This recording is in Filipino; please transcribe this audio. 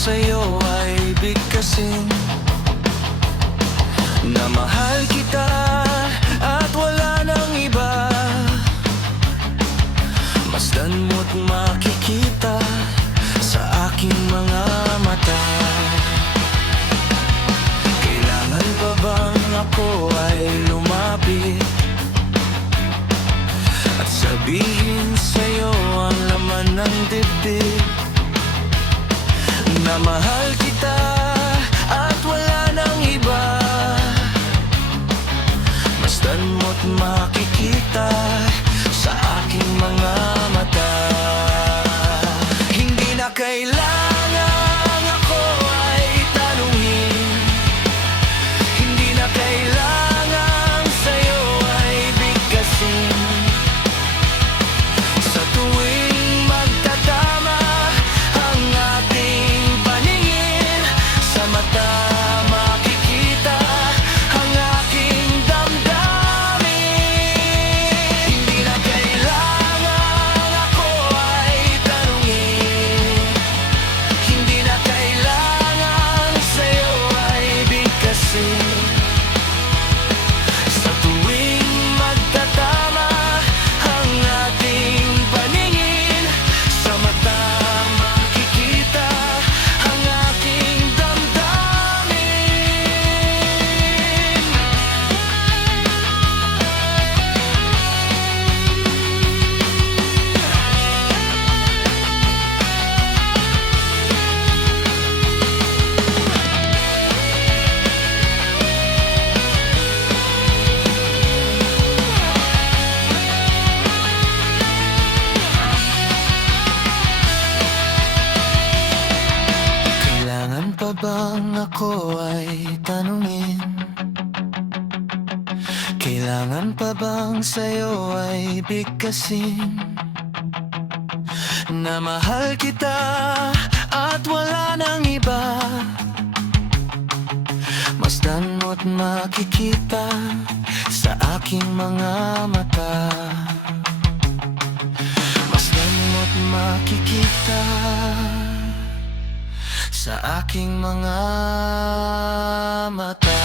sa'yo ay bigkasin na mahal kita at wala nang iba. Masdan mo't makikita sa aking mga mata. Kailangan pa bang ako ay lumapit at sabihin sa'yo ang laman ng dibdib na mahal kita at wala nang iba? Masdan mo't makikita sa aking mga mata. Hindi na kailangan ako ay tanungin, hindi na kailangan sa'yo ay bigkasin. Sa tuwing magtatama ang ating paningin, sa mata makikita ang aking damdamin. Hindi na kailangan ako ay tanungin, hindi na kailangan sa'yo ay bigkasin. Sa tuwing magtatama ang ating paningin, sa mata makikita ang aking damdamin. Kailangan pa bang ako ay tanungin? Kailangan pa bang sa'yo ay bigkasin na mahal kita at wala nang iba? Masdan mo't makikita sa aking mga mata. Masdan mo't makikita sa aking mga mata.